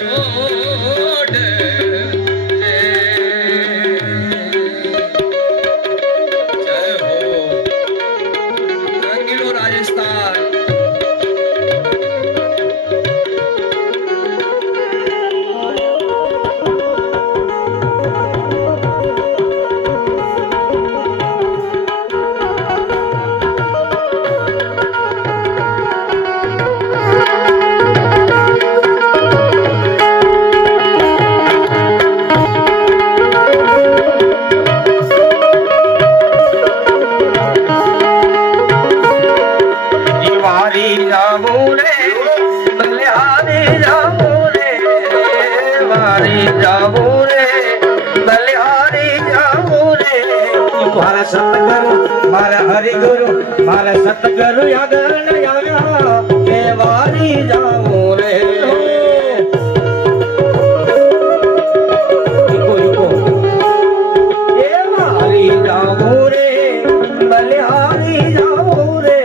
Oh. મારા સતગુરુ મારા હરિગુરુ, મારા સતગુરુ આગળ ન આવ્યા. એ વારી જાવું રે. ઈકો ઈકો એ વારી જાવું રે, બલિહારી રે.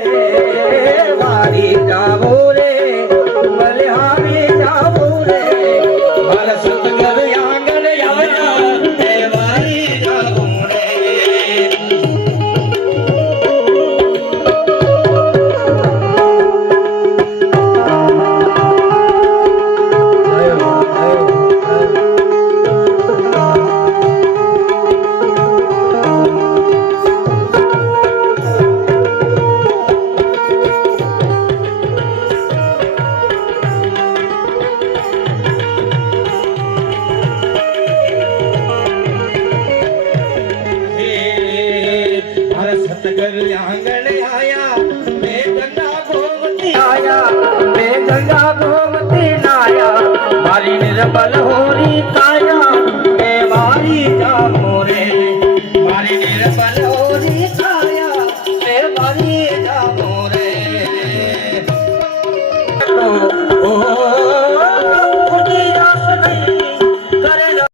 ઘર આંગણ આયા મે ગંગા ગોમતી આયા મે ગંગા ગોમતી નાયા, મારી નિર્મલ હોરી કાયા મે મારી જામોરે મારી. નિર્મલ હોરી કાયા મે મારી જામોરે Oh